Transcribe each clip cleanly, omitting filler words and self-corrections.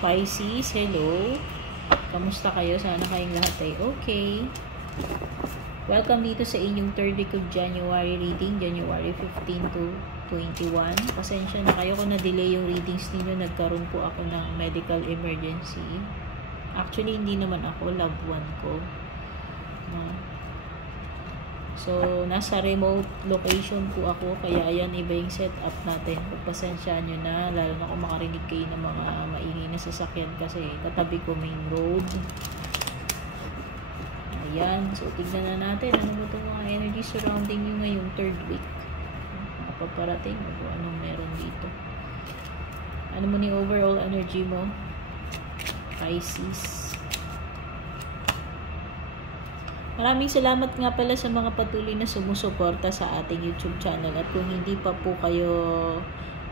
Pisces, hello. Kamusta kayo? Sana kayong lahat ay okay. Welcome dito sa inyong third week of January reading, January 15 to 21. Pasensya na kayo kung na-delay yung readings ninyo. Nagkaroon po ako ng medical emergency. Actually, hindi naman ako, loved one ko. No? So, nasa remote location po ako, kaya ayan, iba yung setup natin. Pagpasensyaan nyo na, lalo na kung makarinig kayo ng mga maingay na sasakyan kasi katabi ko main road. Ayan, so tignan na natin ano ba itong mga energy surrounding nyo ngayong third week. Paparating o anong meron dito. Ano mo ni overall energy mo? Pisces. Maraming salamat nga pala sa mga patuloy na sumusuporta sa ating YouTube channel. At kung hindi pa po kayo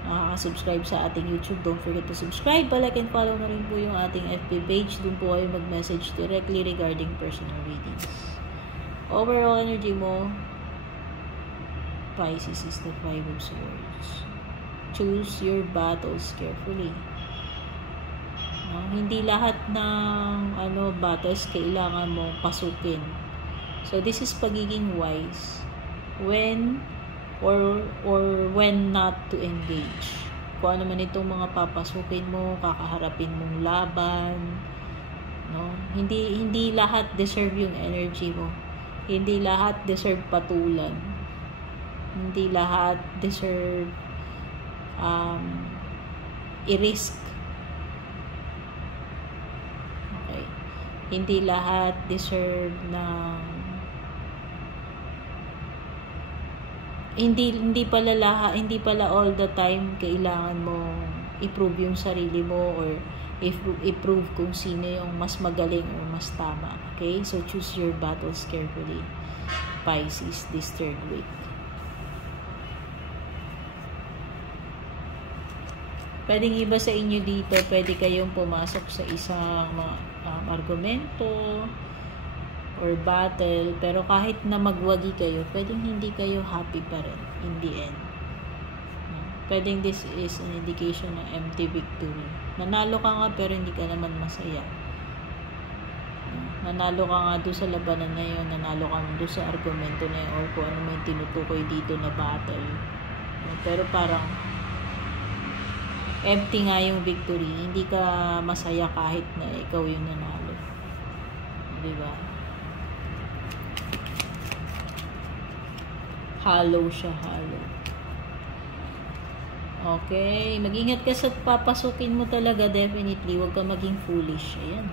nakaka-subscribe sa ating YouTube, don't forget to subscribe. Like and follow na rin po yung ating FB page. Doon po kayo mag-message directly regarding personal readings. Overall energy mo, Pisces, is the 5 of Swords. Choose your battles carefully. Hindi lahat ng battles kailangan mo pasukin. So this is pagiging wise when or when not to engage. Kung ano man itong mga papasukin mo, kakaharapin mong laban, no? Hindi lahat deserve yung energy mo. Hindi lahat deserve patulan. Hindi lahat deserve i-risk. Okay. Hindi lahat deserve ng hindi pala all the time kailangan mo i-prove yung sarili mo or i-prove kung sino yung mas magaling or mas tama. Okay? So choose your battles carefully, Pisces, this third week. Pwedeng iba sa inyo dito, pwede kayong pumasok sa isang argumento or battle, pero kahit na magwagi kayo, pwedeng hindi kayo happy pa rin in the end. Pwedeng this is an indication ng empty victory. Nanalo ka nga pero hindi ka naman masaya. Nanalo ka nga doon sa labanan na yun, nanalo ka doon sa argumento na yun, or kung ano may tinutukoy dito na battle. Pero parang empty nga yung victory. Hindi ka masaya kahit na ikaw yung nanalo. Diba? Hollow siya, hollow. Okay, mag-ingat ka sa papasukin mo talaga, definitely. Huwag ka maging foolish. Ayan.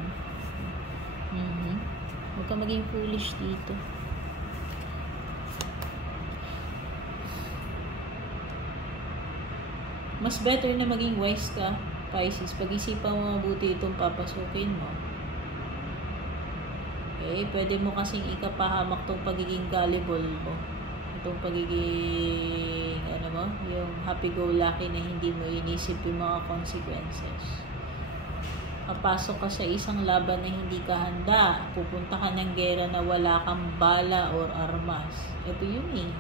Huwag ka maging foolish dito. Mas better na maging wise ka, Pisces. Pag-isipan mo mabuti itong papasukin mo. Okay, pwede mo kasing ikapahamak tong pagiging gullible mo. Itong pagiging, yung happy-go-lucky na hindi mo inisip yung mga consequences. Papasok ka sa isang laban na hindi ka handa. Pupunta ka ng gera na wala kang bala or armas. Ito yun eh.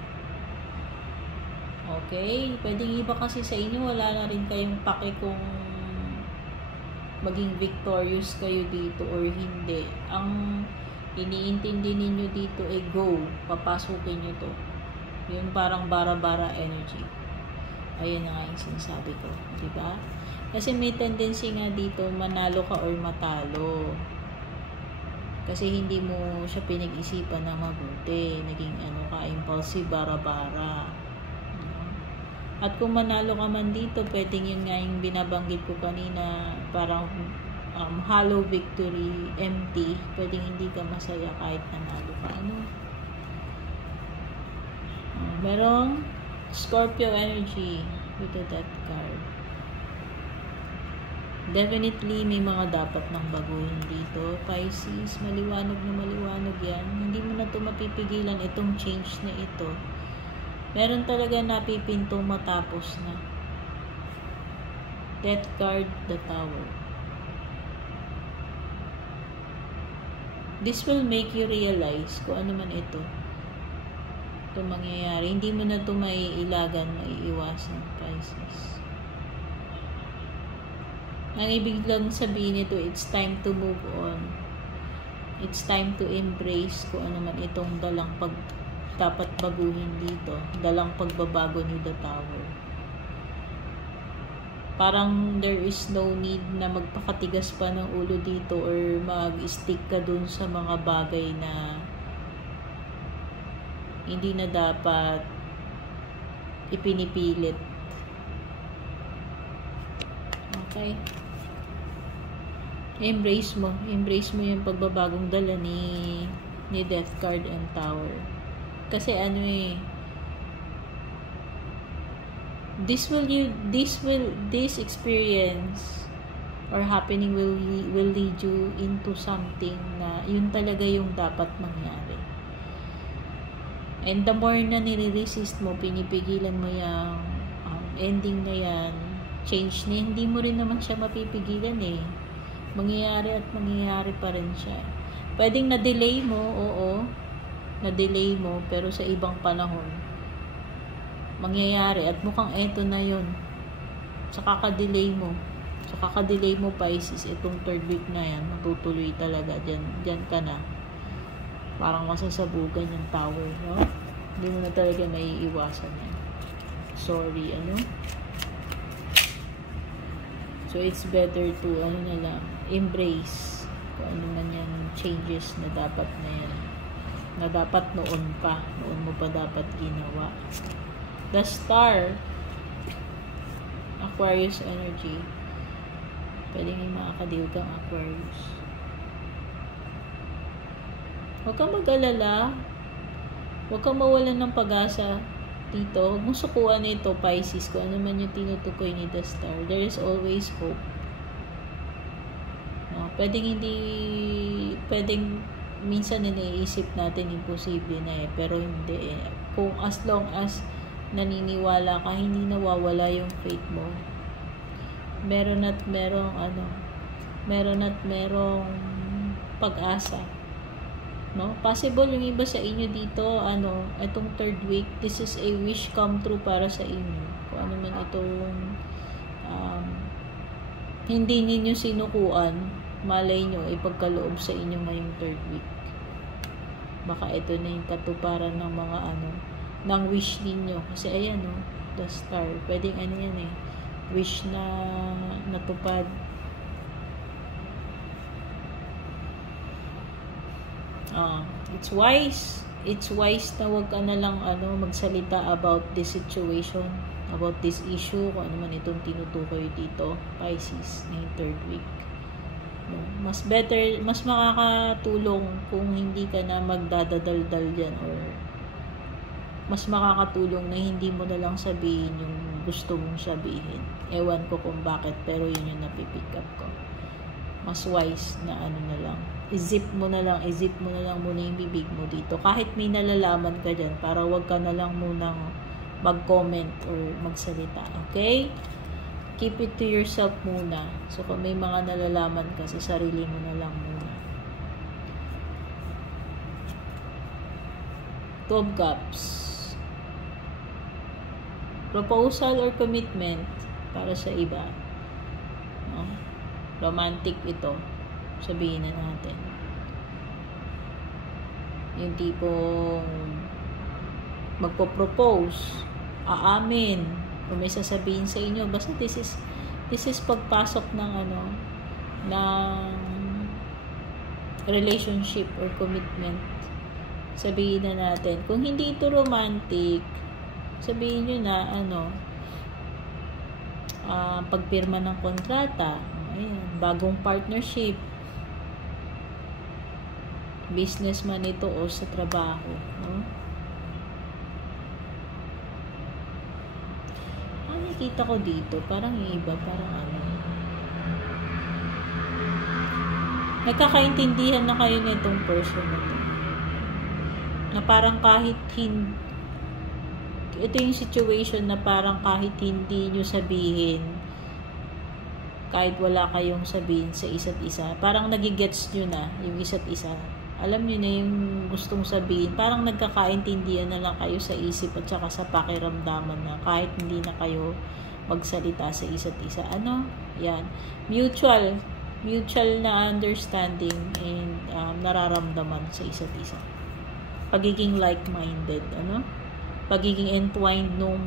Okay? Pwedeng iba kasi sa inyo, wala na rin kayong pake kung maging victorious kayo dito or hindi. Ang iniintindi ninyo dito ay go. Papasukin nyo to. Yung parang bara-bara energy. Ayun na nga yung sinasabi ko. Diba? Kasi may tendency nga dito, manalo ka or matalo. Kasi hindi mo siya pinag-isipan na mabuti. Naging impulsive, bara-bara. At kung manalo ka man dito, pwedeng yun nga yung binabanggit ko kanina, parang hollow victory, empty. Pwedeng hindi ka masaya kahit nanalo ka. Merong Scorpio energy with the Death card. Definitely may mga dapat nang baguhin dito, Pisces. Maliwanag na maliwanag yan. Hindi mo na ito mapipigilan itong change na ito. Meron talaga napipinto matapos na. Death card, the Tower. This will make you realize kung ano man ito. Ito mangyayari. Hindi mo na ito maiilagan, maiiwasan, Pisces. Ang ibig lang sabihin nito, it's time to move on. It's time to embrace kung ano man itong dalang dapat baguhin dito. Dalang pagbabago ni the Tower. Parang there is no need na magpakatigas pa ng ulo dito or mag-stick ka dun sa mga bagay na hindi na dapat ipinipilit. Okay? Embrace mo yung pagbabagong dala ni Death card and Tower. Kasi this experience or happening will lead you into something na yun talaga yung dapat mangyari. And the more na nire-resist mo, pinipigilan mo yung ending na yan, change na, hindi mo rin naman siya mapipigilan eh. Mangyayari at mangyayari pa rin siya. Pwedeng na-delay mo, oo. Na-delay mo, pero sa ibang panahon, mangyayari. At mukhang eto na yun. Sa kaka-delay mo, Pisces, itong 3rd week na yan, matutuloy talaga. Diyan ka na. Parang masasabugan yung Tower, no? Hindi mo na talaga maiiwasan yan. Sorry, So, it's better to, embrace kung ano man yan changes na dapat na yan. Na dapat noon mo pa dapat ginawa. The Star, Aquarius energy. Pwedeng yung makakadil kang Aquarius. Huwag kang mag-alala. Huwag kang mawalan ng pag-asa dito. Huwag mong sukuan ito, Pisces, kung ano man yung tinutukoy ni The Star. There is always hope. No? Pwedeng minsan iniisip natin imposible na eh, pero hindi eh. Kung as long as naniniwala ka, hindi nawawala yung faith mo. Meron at merong pag-asa. No? Possible yung iba sa inyo dito, itong 3rd week, this is a wish come true para sa inyo. Kung ano man itong hindi ninyo sinukuan, malay nyo, ipagkaloob sa inyo ngayong 3rd week. Baka ito na yung katuparan ng mga ng wish ninyo. Kasi ayan, The Star. Pwedeng yan eh. Wish na natupad. It's wise na wag ka na lang magsalita about this situation, about this issue, kung ano man itong tinutukoy dito, Pisces, ngayong 3rd week. Mas makakatulong kung hindi ka na magdadadaldal dyan, or mas makakatulong na hindi mo na lang sabihin yung gusto mong sabihin. Ewan ko kung bakit, pero yun yung napipick up ko. Mas wise na na lang. I-zip mo na lang muna yung bibig mo dito. Kahit may nalalaman ka dyan, para wag ka na lang munang mag-comment or magsalita. Okay? Keep it to yourself muna. So, kung may mga nalalaman ka, sa sarili mo na lang muna. 12 Cups. Proposal or commitment para sa iba. No? Romantic ito. Sabihin na natin. Yung tipong magpo-propose, aamin, kung may sasabihin sa inyo, basta this is pagpasok ng ng relationship or commitment. Sabihin na natin, kung hindi ito romantic, sabihin nyo na pagpirma ng kontrata, bagong partnership, business man ito o sa trabaho, no? Nakikita ko dito, parang yung iba, parang nagkakaintindihan na kayo nitong person na to. Na parang kahit ito yung situation na parang kahit hindi nyo sabihin, kahit wala kayong sabihin sa isa't isa, parang nagigets nyo na yung isa't isa. Alam nyo na yung gustong sabihin. Parang nagkakaintindihan na lang kayo sa isip at saka sa pakiramdaman na kahit hindi na kayo magsalita sa isa't isa. Ano? Yan. Mutual na understanding and nararamdaman sa isa't isa. Pagiging like-minded, ano? Pagiging entwined ng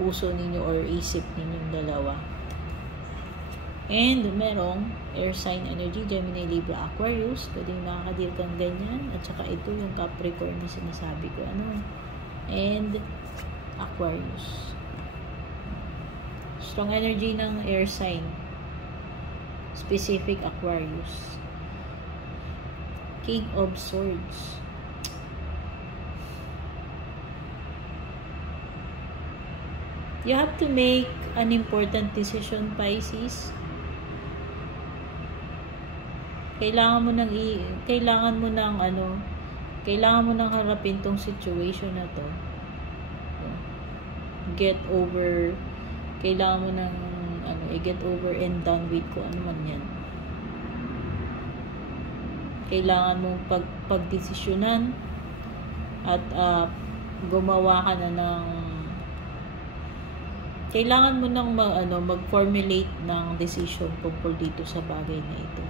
puso ninyo or isip ninyong dalawa. And merong air sign energy, Gemini, Libra, Aquarius. Pwedeng nakakadeal kang ganyan. At saka ito yung Capricorn na sinasabi ko. Ano? And Aquarius. Strong energy ng air sign. Specific Aquarius. King of Swords. You have to make an important decision, Pisces. Kailangan mo nang harapin tong situation na to. Get over and done with kung ano man yan. Kailangan mong pagdesisyonan at gumawa ka na ng kailangan mo nang mag-formulate ng decision tungkol dito sa bagay na ito.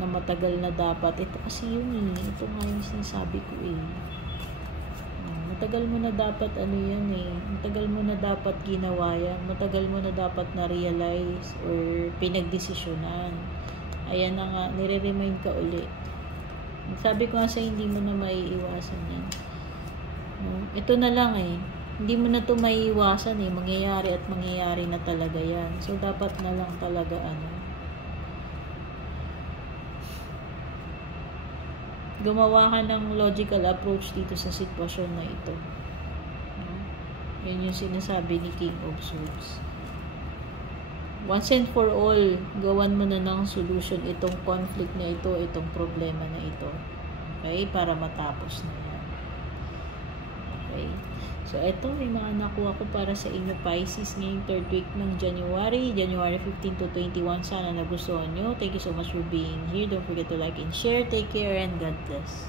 Na matagal na dapat. Ito kasi yun ito nga yung sinasabi ko matagal mo na dapat matagal mo na dapat ginawa yan, matagal mo na dapat na-realize or pinagdesisyonan. Ayan na nga, nire-remind ka uli. Sabi ko nga sa hindi mo na maiiwasan yan. Ito na lang hindi mo na to maiiwasan mangyayari at mangyayari na talaga yan. So dapat na lang talaga gumawa ka ng logical approach dito sa sitwasyon na ito. Yan yung sinasabi ni King of Swords. Once and for all, gawan mo na ng solution itong conflict na ito, itong problema na ito. Okay? Para matapos na yan. Okay? So, ito, may mga nakuha ko para sa inyo, Pisces, ngayong third week ng January 15 to 21. Sana nagustuhan nyo. Thank you so much for being here. Don't forget to like and share. Take care and God bless.